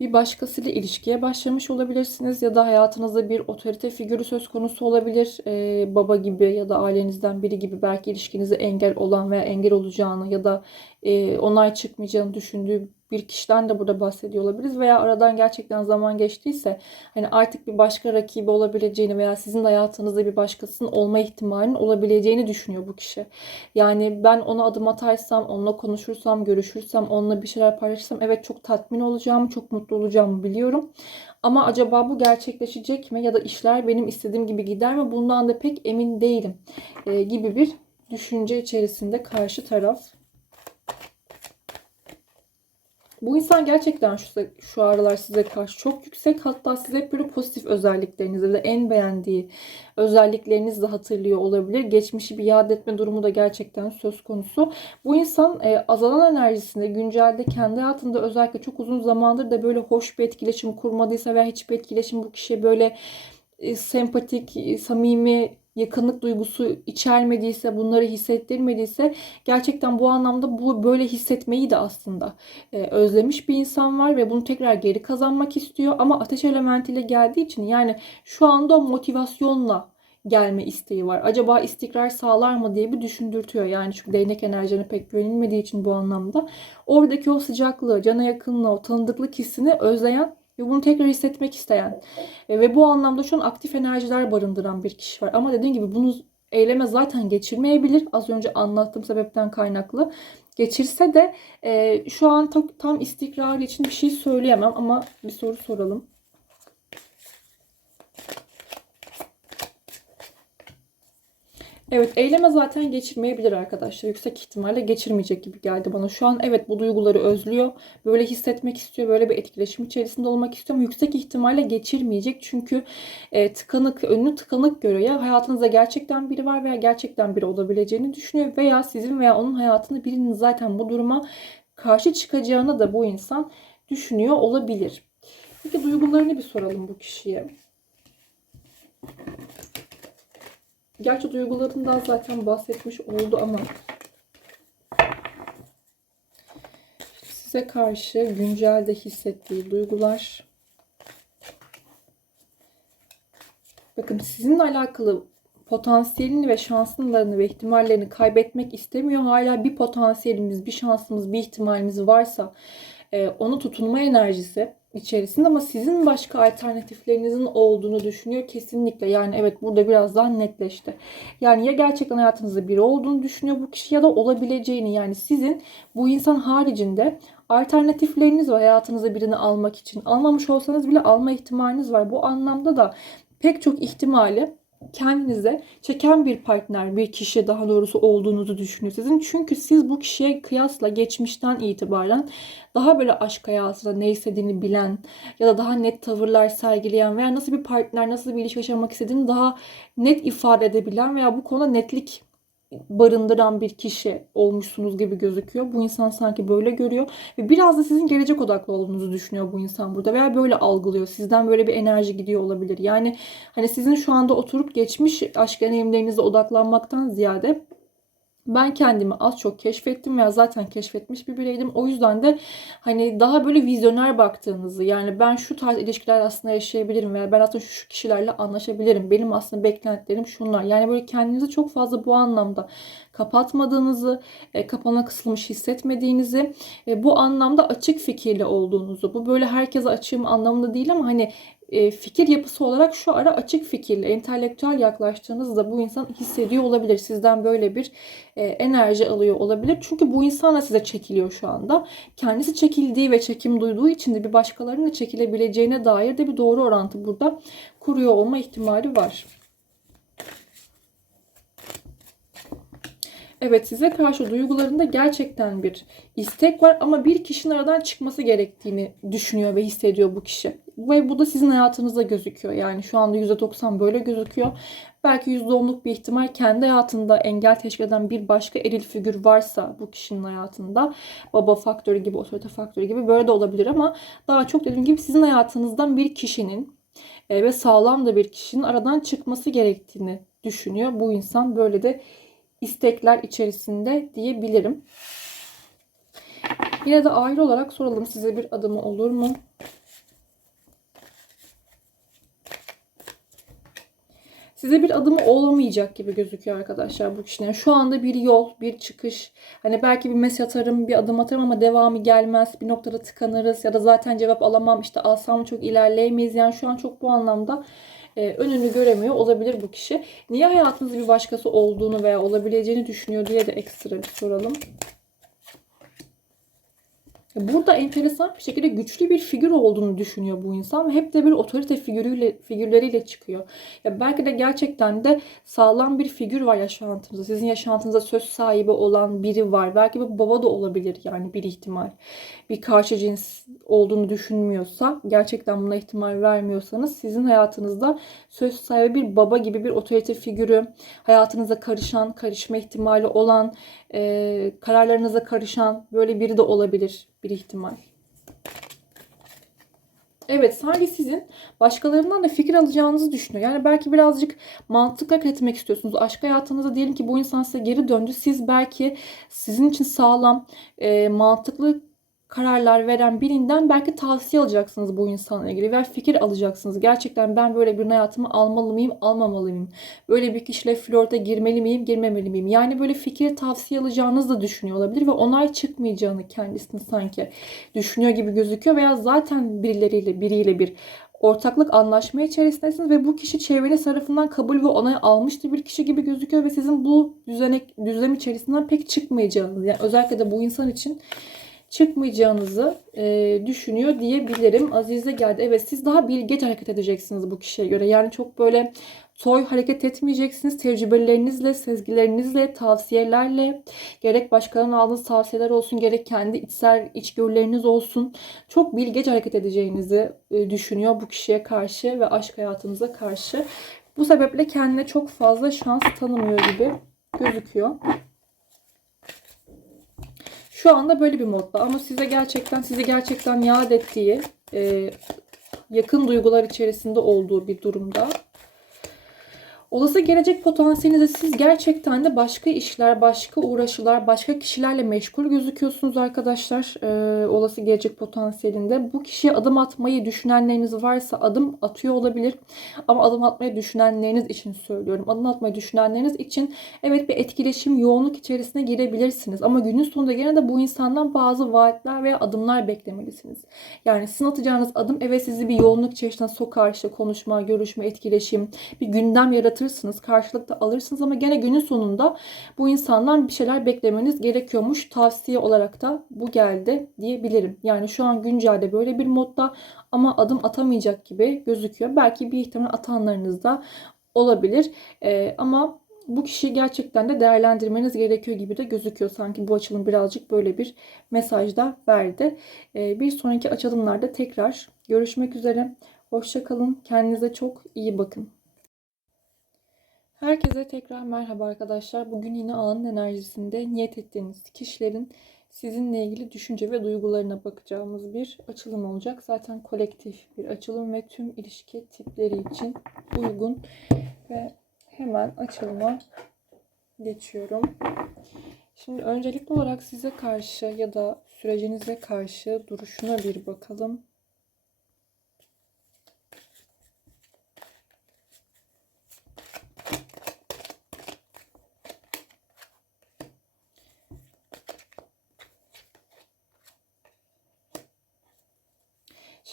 Bir başkasıyla ilişkiye başlamış olabilirsiniz ya da hayatınızda bir otorite figürü söz konusu olabilir. Ee, baba gibi ya da ailenizden biri gibi belki ilişkinize engel olan veya engel olacağını ya da e, onay çıkmayacağını düşündüğü bir kişiden de burada bahsediyor olabiliriz. Veya aradan gerçekten zaman geçtiyse hani artık bir başka rakibi olabileceğini veya sizin hayatınızda bir başkasının olma ihtimalinin olabileceğini düşünüyor bu kişi. Yani ben ona adım atarsam, onunla konuşursam, görüşürsem, onunla bir şeyler paylaşırsam evet çok tatmin olacağımı, çok mutlu olacağımı biliyorum. Ama acaba bu gerçekleşecek mi ya da işler benim istediğim gibi gider mi? Bundan da pek emin değilim e, gibi bir düşünce içerisinde karşı taraf. Bu insan gerçekten şu, şu aralar size karşı çok yüksek. Hatta size hep böyle pozitif özelliklerinizi de en beğendiği özelliklerinizi de hatırlıyor olabilir. Geçmişi bir yad etme durumu da gerçekten söz konusu. Bu insan e, azalan enerjisinde güncelde kendi hayatında özellikle çok uzun zamandır da böyle hoş bir etkileşim kurmadıysa veya hiçbir etkileşim bu kişiye böyle e, sempatik, e, samimi yakınlık duygusu içermediyse, bunları hissettirmediyse gerçekten bu anlamda bu böyle hissetmeyi de aslında e, özlemiş bir insan var ve bunu tekrar geri kazanmak istiyor ama ateş elementiyle geldiği için yani şu anda motivasyonla gelme isteği var. Acaba istikrar sağlar mı diye bir düşündürtüyor. Yani çünkü değnek enerjine pek güvenilmediği için bu anlamda. Oradaki o sıcaklığı, cana yakınlığı, o tanıdıklık hissini özleyen ve bunu tekrar hissetmek isteyen e, ve bu anlamda şu an aktif enerjiler barındıran bir kişi var. Ama dediğim gibi bunu eyleme zaten geçirmeyebilir. Az önce anlattığım sebepten kaynaklı. Geçirse de e, şu an tam, tam istikrar için bir şey söyleyemem ama bir soru soralım. Evet eyleme zaten geçirmeyebilir arkadaşlar. Yüksek ihtimalle geçirmeyecek gibi geldi bana. Şu an evet bu duyguları özlüyor. Böyle hissetmek istiyor. Böyle bir etkileşim içerisinde olmak istiyor ama yüksek ihtimalle geçirmeyecek. Çünkü e, tıkanık, önünü tıkanık görüyor. Ya hayatınızda gerçekten biri var veya gerçekten biri olabileceğini düşünüyor. Veya sizin veya onun hayatında birinin zaten bu duruma karşı çıkacağını da bu insan düşünüyor olabilir. Peki duygularını bir soralım bu kişiye. Gerçi duygularından zaten bahsetmiş oldu ama size karşı güncelde hissettiği duygular bakın sizinle alakalı potansiyelini ve şanslarını ve ihtimallerini kaybetmek istemiyor. Hala bir potansiyelimiz, bir şansımız, bir ihtimalimiz varsa e, onu tutunma enerjisi içerisinde ama sizin başka alternatiflerinizin olduğunu düşünüyor kesinlikle. Yani evet burada biraz daha netleşti. Yani ya gerçekten hayatınızda biri olduğunu düşünüyor bu kişi ya da olabileceğini yani sizin bu insan haricinde alternatifleriniz var hayatınıza birini almak için. Almamış olsanız bile alma ihtimaliniz var. Bu anlamda da pek çok ihtimali kendinize çeken bir partner, bir kişi daha doğrusu olduğunuzu düşünüyor sizin. Çünkü siz bu kişiye kıyasla geçmişten itibaren daha böyle aşk hayatında ne istediğini bilen ya da daha net tavırlar sergileyen veya nasıl bir partner, nasıl bir ilişki yaşamak istediğini daha net ifade edebilen veya bu konuda netlik barındıran bir kişi olmuşsunuz gibi gözüküyor. Bu insan sanki böyle görüyor ve biraz da sizin gelecek odaklı olduğunuzu düşünüyor bu insan burada veya böyle algılıyor. Sizden böyle bir enerji gidiyor olabilir. Yani hani sizin şu anda oturup geçmiş aşk deneyimlerinize odaklanmaktan ziyade ben kendimi az çok keşfettim veya zaten keşfetmiş bir bireydim. O yüzden de hani daha böyle vizyoner baktığınızı yani ben şu tarz ilişkiler aslında yaşayabilirim veya ben aslında şu kişilerle anlaşabilirim. Benim aslında beklentilerim şunlar. Yani böyle kendinizi çok fazla bu anlamda kapatmadığınızı, e, kapana kısılmış hissetmediğinizi, e, bu anlamda açık fikirli olduğunuzu. Bu böyle herkese açığım anlamında değil ama hani e, fikir yapısı olarak şu ara açık fikirli, entelektüel yaklaştığınızda bu insan hissediyor olabilir. Sizden böyle bir e, enerji alıyor olabilir. Çünkü bu insan da size çekiliyor şu anda. Kendisi çekildiği ve çekim duyduğu için de bir başkalarının da çekilebileceğine dair de bir doğru orantı burada kuruyor olma ihtimali var. Evet size karşı duygularında gerçekten bir istek var ama bir kişinin aradan çıkması gerektiğini düşünüyor ve hissediyor bu kişi. Ve bu da sizin hayatınızda gözüküyor. Yani şu anda %90 böyle gözüküyor. Belki %10'luk bir ihtimal kendi hayatında engel teşkil eden bir başka eril figür varsa bu kişinin hayatında baba faktörü gibi, otorite faktörü gibi böyle de olabilir ama daha çok dediğim gibi sizin hayatınızdan bir kişinin e, ve sağlam da bir kişinin aradan çıkması gerektiğini düşünüyor. Bu insan böyle de istekler içerisinde diyebilirim. Yine de ayrı olarak soralım size bir adımı olur mu? Size bir adımı olamayacak gibi gözüküyor arkadaşlar bu kişinin. Şu anda bir yol, bir çıkış. Hani belki bir mesaj atarım, bir adım atarım ama devamı gelmez. Bir noktada tıkanırız ya da zaten cevap alamam. işte alsam çok ilerleyemeyiz. Yani şu an çok bu anlamda e, önünü göremiyor olabilir bu kişi. Niye hayatınızda bir başkası olduğunu veya olabileceğini düşünüyor diye de ekstra bir soralım. Burada enteresan bir şekilde güçlü bir figür olduğunu düşünüyor bu insan ve hep de bir otorite figürüyle figürleriyle çıkıyor. Ya belki de gerçekten de sağlam bir figür var yaşantınızda. Sizin yaşantınızda söz sahibi olan biri var. Belki bir baba da olabilir yani bir ihtimal. Bir karşı cins olduğunu düşünmüyorsa, gerçekten buna ihtimal vermiyorsanız sizin hayatınızda söz sahibi bir baba gibi bir otorite figürü, hayatınıza karışan, karışma ihtimali olan, e, kararlarınıza karışan böyle biri de olabilir bir ihtimal. Evet sanki sizin başkalarından da fikir alacağınızı düşünüyor. Yani belki birazcık mantık hareket etmek istiyorsunuz. Aşk hayatınızda diyelim ki bu insan size geri döndü. Siz belki sizin için sağlam, e, mantıklı kararlar veren birinden belki tavsiye alacaksınız bu insanla ilgili veya fikir alacaksınız. Gerçekten ben böyle bir hayatıma almalı mıyım, almamalı mıyım? Böyle bir kişiyle flörte girmeli miyim, girmemeli miyim? Yani böyle fikir tavsiye alacağınızı da düşünüyor olabilir ve onay çıkmayacağını kendisini sanki düşünüyor gibi gözüküyor veya zaten birileriyle biriyle bir ortaklık anlaşma içerisindesiniz ve bu kişi çevreniz tarafından kabul ve onay almıştır bir kişi gibi gözüküyor ve sizin bu düzenek düzlem içerisinden pek çıkmayacağınız yani özellikle de bu insan için çıkmayacağınızı e, düşünüyor diyebilirim. Azize geldi. Evet siz daha bilgeç hareket edeceksiniz bu kişiye göre. Yani çok böyle toy hareket etmeyeceksiniz. Tecrübelerinizle, sezgilerinizle, tavsiyelerle gerek başkalarının aldığınız tavsiyeler olsun gerek kendi içsel içgörüleriniz olsun. Çok bilgeç hareket edeceğinizi e, düşünüyor bu kişiye karşı ve aşk hayatınıza karşı. Bu sebeple kendine çok fazla şans tanımıyor gibi gözüküyor. Şu anda böyle bir modda ama size gerçekten sizi gerçekten yad ettiği, e, yakın duygular içerisinde olduğu bir durumda. Olası gelecek potansiyelinizde siz gerçekten de başka işler, başka uğraşılar, başka kişilerle meşgul gözüküyorsunuz arkadaşlar. Ee, olası gelecek potansiyelinde. Bu kişiye adım atmayı düşünenleriniz varsa adım atıyor olabilir. Ama adım atmayı düşünenleriniz için söylüyorum. Adım atmayı düşünenleriniz için evet bir etkileşim, yoğunluk içerisine girebilirsiniz. Ama günün sonunda gene de bu insandan bazı vaatler veya adımlar beklemelisiniz. Yani sizin atacağınız adım evet sizi bir yoğunluk içerisine sokar. İşte konuşma, görüşme, etkileşim, bir gündem yaratır yaratırsınız, karşılıkta alırsınız ama gene günün sonunda bu insandan bir şeyler beklemeniz gerekiyormuş. Tavsiye olarak da bu geldi diyebilirim. Yani şu an güncelde böyle bir modda ama adım atamayacak gibi gözüküyor. Belki bir ihtimal atanlarınız da olabilir. Ee, ama bu kişiyi gerçekten de değerlendirmeniz gerekiyor gibi de gözüküyor. Sanki bu açılım birazcık böyle bir mesaj da verdi. Ee, bir sonraki açılımlarda tekrar görüşmek üzere. Hoşçakalın. Kendinize çok iyi bakın. Herkese tekrar merhaba arkadaşlar. Bugün yine anın enerjisinde niyet ettiğiniz kişilerin sizinle ilgili düşünce ve duygularına bakacağımız bir açılım olacak. Zaten kolektif bir açılım ve tüm ilişki tipleri için uygun. Ve hemen açılıma geçiyorum. Şimdi öncelikli olarak size karşı ya da sürecinize karşı duruşuna bir bakalım.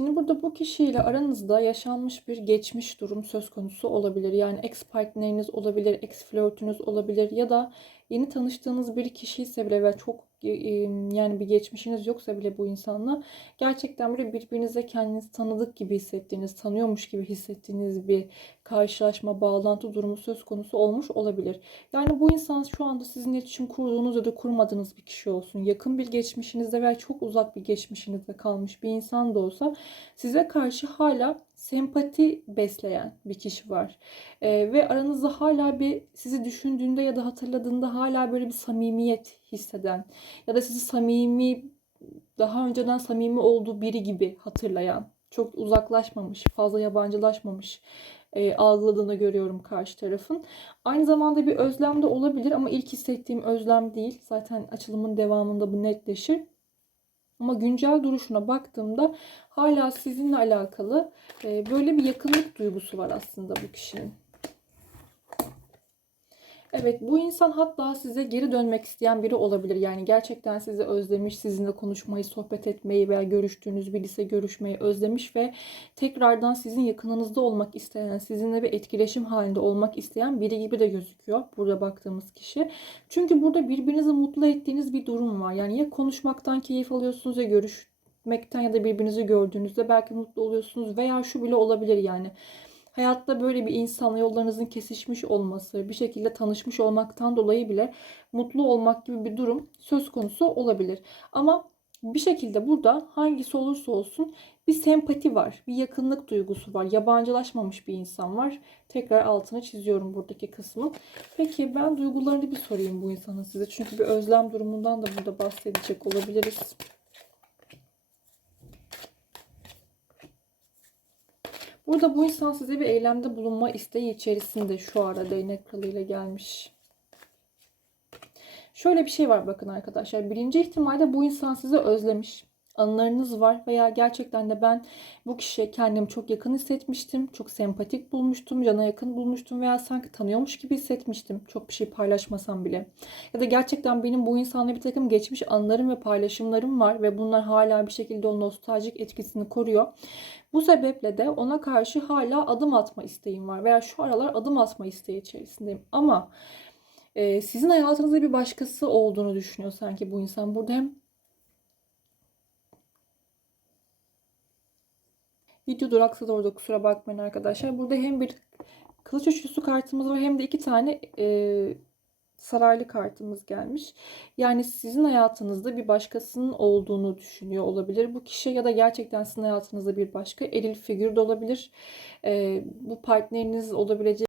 Şimdi burada bu kişiyle aranızda yaşanmış bir geçmiş durum söz konusu olabilir. Yani ex partneriniz olabilir, ex flörtünüz olabilir ya da yeni tanıştığınız bir kişi ise bile ve çok yani bir geçmişiniz yoksa bile bu insanla gerçekten böyle birbirinize kendinizi tanıdık gibi hissettiğiniz, tanıyormuş gibi hissettiğiniz bir karşılaşma, bağlantı durumu söz konusu olmuş olabilir. Yani bu insan şu anda sizin iletişim kurduğunuz ya da kurmadığınız bir kişi olsun. Yakın bir geçmişinizde veya çok uzak bir geçmişinizde kalmış bir insan da olsa size karşı hala sempati besleyen bir kişi var. Ee, ve aranızda hala bir sizi düşündüğünde ya da hatırladığında hala böyle bir samimiyet hisseden ya da sizi samimi daha önceden samimi olduğu biri gibi hatırlayan, çok uzaklaşmamış, fazla yabancılaşmamış e, algıladığını görüyorum karşı tarafın. Aynı zamanda bir özlem de olabilir ama ilk hissettiğim özlem değil. Zaten açılımın devamında bu netleşir. Ama güncel duruşuna baktığımda hala sizinle alakalı böyle bir yakınlık duygusu var aslında bu kişinin. Evet bu insan hatta size geri dönmek isteyen biri olabilir. Yani gerçekten sizi özlemiş, sizinle konuşmayı, sohbet etmeyi veya görüştüğünüz birisi görüşmeyi özlemiş ve tekrardan sizin yakınınızda olmak isteyen, sizinle bir etkileşim halinde olmak isteyen biri gibi de gözüküyor burada baktığımız kişi. Çünkü burada birbirinizi mutlu ettiğiniz bir durum var. Yani ya konuşmaktan keyif alıyorsunuz ya görüşmekten ya da birbirinizi gördüğünüzde belki mutlu oluyorsunuz veya şu bile olabilir yani hayatta böyle bir insanla yollarınızın kesişmiş olması, bir şekilde tanışmış olmaktan dolayı bile mutlu olmak gibi bir durum söz konusu olabilir. Ama bir şekilde burada hangisi olursa olsun bir sempati var, bir yakınlık duygusu var, yabancılaşmamış bir insan var. Tekrar altını çiziyorum buradaki kısmı. Peki ben duygularını bir sorayım bu insanın size. Çünkü bir özlem durumundan da burada bahsedecek olabiliriz. Burada bu insan size bir eylemde bulunma isteği içerisinde şu ara değnek kralıyla gelmiş. Şöyle bir şey var bakın arkadaşlar. Birinci ihtimalle bu insan sizi özlemiş. Anılarınız var veya gerçekten de ben bu kişiye kendimi çok yakın hissetmiştim. Çok sempatik bulmuştum, cana yakın bulmuştum veya sanki tanıyormuş gibi hissetmiştim. Çok bir şey paylaşmasam bile. Ya da gerçekten benim bu insanla bir takım geçmiş anılarım ve paylaşımlarım var ve bunlar hala bir şekilde o nostaljik etkisini koruyor. Bu sebeple de ona karşı hala adım atma isteğim var veya şu aralar adım atma isteği içerisindeyim. Ama sizin hayatınızda bir başkası olduğunu düşünüyor sanki bu insan. Burada hem video duraksadı orada kusura bakmayın arkadaşlar. Burada hem bir kılıç üçlüsü kartımız var hem de iki tane e, saraylı kartımız gelmiş. Yani sizin hayatınızda bir başkasının olduğunu düşünüyor olabilir bu kişi ya da gerçekten sizin hayatınızda bir başka eril figür de olabilir. E, bu partneriniz olabilecek